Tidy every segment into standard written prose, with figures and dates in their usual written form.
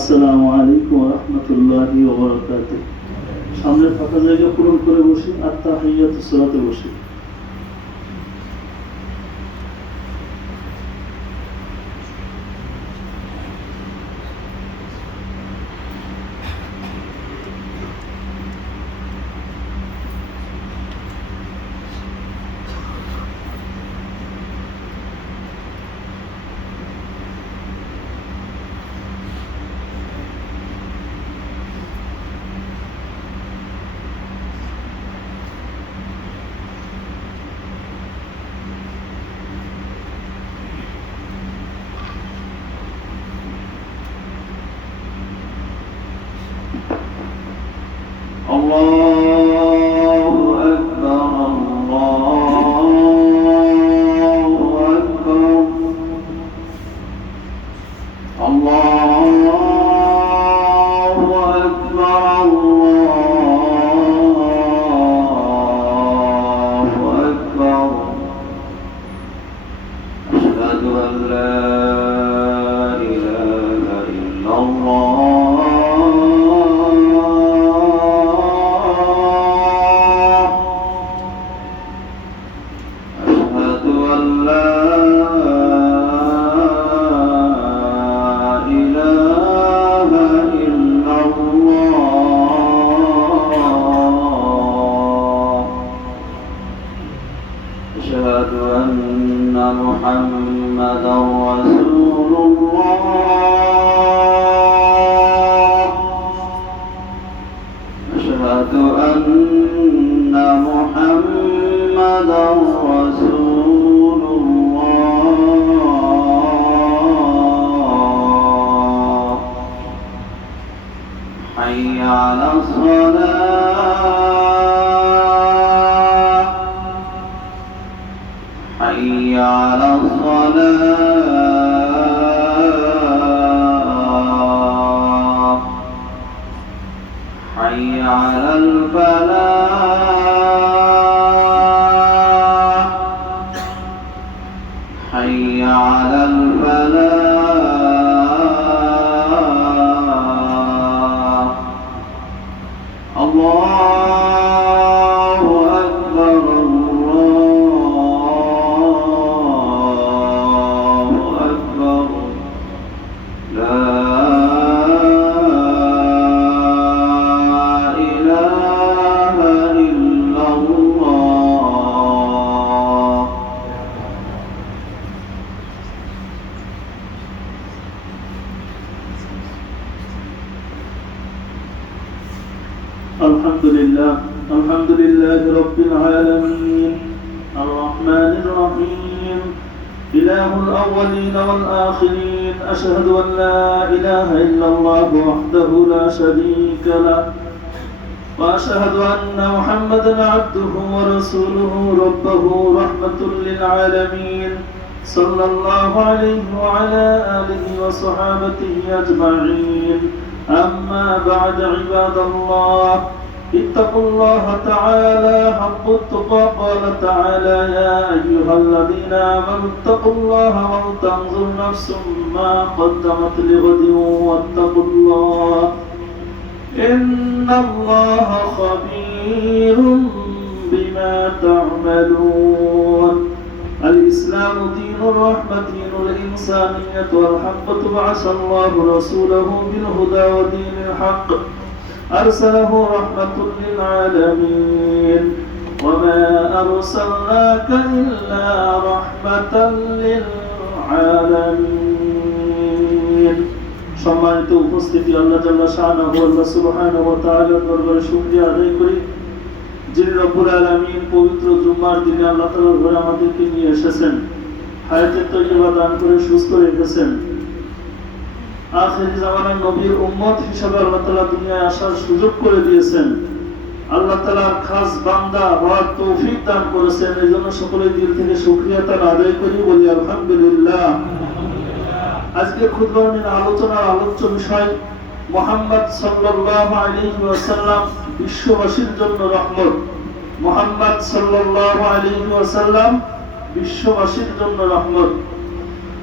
আসসালামু আলাইকুম ওয়া রাহমাতুল্লাহি ওয়া বারাকাতুহু। সামনে ফাঁকা জায়গা পূরণ করে বসি, আত-তাহিয়াতুস সালাতে বসি। الله أكبر الله أكبر الله أكبر الله أكبر أشهد أن لا إله إلا الله أشهد أن محمدا رسول الله أشهد أن محمدا رسول الله حي على الصلاة حي على الصلاة حي على الفلاح حي على الفلاح الله أكبر الله أكبر لا إله إلا الله. الحمد لله رب العالمين الرحمن الرحيم إله الأولين والآخرين أشهد أن لا إله إلا الله وحده لا شريك له وأشهد أن محمدا عبده ورسوله ربه رحمة للعالمين صلى الله عليه وعلى آله وصحابته أجمعين. أما بعد عباد الله اتقوا الله تعالى حق التقى. قال تعالى يا أيها الذين آمنوا اتقوا الله ولتنظر نفس ما قدمت لغد واتقوا الله إن الله خبير بما تعملون. الإسلام دين الرحمة دين الإنسانية والحق بعث الله رسوله بالهدى ودين الحق أرسله رحمة للعالمين وما أرسلناك إلا رحمة للعالمين. সম্মানিত উপস্থিতি, আল্লাহ জাল্লা শাআনাহু ওয়া সুবহানাহু ওয়া তাআলার দরবারে শুকরিয়া আদায় করি যিনি রব্বুল আলামিন পবিত্র জুম্মার দিনে আল্লাহ তাআলার ঘরে আমাদেরকে নিয়ে এসেছেন, হায়াতে তয়্যিবা দান করে সুস্থ রেখেছেন। আখির জামানার নবীর উম্মত হিসেবে আল্লাহ তাআলা দুনিয়ায় আসার সুযোগ করে দিয়েছেন। আল্লাহ তাআলার খাস বান্দা হওয়ার তৌফিক দান করেছেন। এজন্য সকলে দিল থেকে শুকরিয়া তার আদায় করি, বলি আলহামদুলিল্লাহ। আজকে খুতবানির আলোচনার আলোচ্য বিষয় মুহাম্মদ সাল্লাল্লাহু আলাইহি ওয়াসাল্লাম বিশ্ববাসীর জন্য রহমত। মুহাম্মদ সাল্লাল্লাহু আলাইহি ওয়াসাল্লাম বিশ্ববাসীর জন্য রহমত।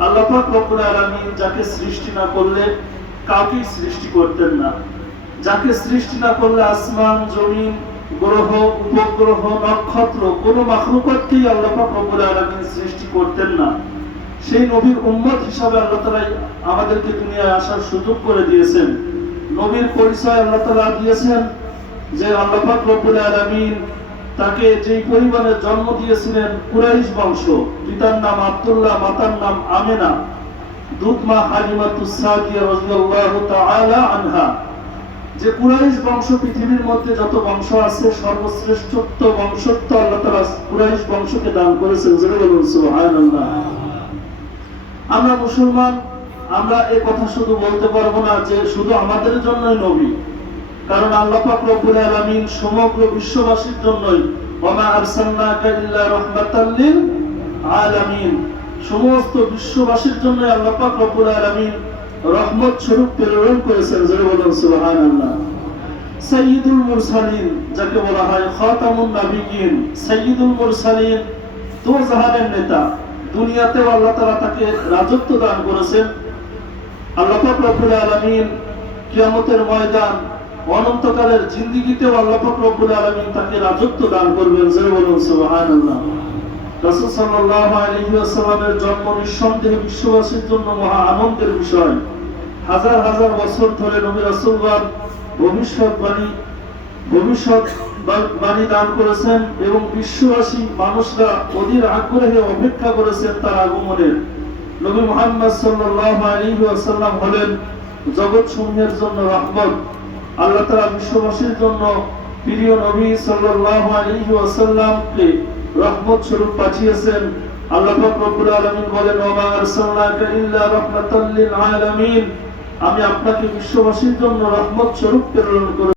আল্লাহ পাক রব্বুল আলামিন যাকে সৃষ্টি না করলে কাউকে সৃষ্টি করতেন না। যাকে সৃষ্টি না করলে আসমান, জমিন, গ্রহ, উপগ্রহ, নক্ষত্র কোন মাখলুকাতকেই আল্লাহ পাক রব্বুল আলামিন সৃষ্টি করতেন না। সেই নবীর উম্মত হিসাবে আল্লাহ তাআলা আমাদেরকে দুনিয়ায় আসার সুযোগ করে দিয়েছেন। নবীর পরিচয় আল্লাহ তাআলা দিয়েছেন যে আল্লাহ পাক রব্বুল আলামিন তাকে যেই পরিবারে জন্ম দিয়েছিলেন, কুরাইশ বংশ, পিতার নাম আব্দুল্লাহ, মাতার নাম আমেনা, দুধ মা হালিমাতুস সাদিয়া রাদিয়াল্লাহু তাআলা আনহা। যে কুরাইশ বংশ পৃথিবীর মধ্যে যত বংশ আছে সর্বশ্রেষ্ঠত্ব বংশত্ব আল্লাহ তাআলা কুরাইশ বংশকে দান করেছেন। জোরে বলুন সুবহানাল্লাহ। আমরা মুসলমান, আমরা এই কথা শুধু বলতে পারবো না যে শুধু আমাদের জন্যই নবী, কারণ আল্লাহ পাক রব্বুল আলামিন সমগ্র বিশ্ববাসীর জন্যই ওয়া মা আরসালনাকা ইল্লা রাহমাতাল লিল আলামিন, সমস্ত বিশ্ববাসীর জন্য আল্লাহ পাক রব্বুল আলামিন রহমত স্বরূপ প্রেরণ করেছেন। জোরে বলুন সুবহানাল্লাহ। সাইয়্যিদুল মুরসালিন যাকে বলা হয় খাতামুন নবিয়্যিন, সাইয়্যিদুল মুরসালিন, দো জাহানের নেতা, দুনিয়াতেও আল্লাহ তাআলা তাকে রাজত্ব দান করেছেন। আল্লাহ পাক রব্বুল আলামিন কিয়ামতের ময়দান, অনন্তকালের জিন্দেগিতেও আল্লাহ পাক রব্বুল আলামিন তাকে রাজত্ব দান করবেন। জোরে বলুন সুবহানাল্লাহ। রাসূল সাল্লাল্লাহু আলাইহি ওয়াসাল্লামের জন্ম নিঃসন্দেহে বিশ্ববাসীর জন্য মহা আনন্দের বিষয়। হাজার হাজার বছর ধরে নবী রাসূলগণ ভবিষ্যৎবাণী দান করেছেন এবং বিশ্ববাসী মানুষরা অধীর আগ্রহে অপেক্ষা করেছেন তার আগমনের। নবী মুহাম্মদ সাল্লাল্লাহু আলাইহি ওয়াসাল্লাম হলেন জগৎ সমূহের জন্য রহমত। আল্লাহ তাআলা বিশ্ববাসীর জন্য প্রিয় নবী সাল্লাল্লাহু আলাইহি ওয়াসাল্লামকে রহমত স্বরূপ পাঠিয়েছেন। আল্লাহ পাক রব্বুল আলামিন বলেন ওয়া মা আরসালনাকা ইল্লা রাহমাতাল লিল আলামিন, আমি আপনাকে বিশ্ববাসীর জন্য রহমত স্বরূপ প্রেরণ করেছি।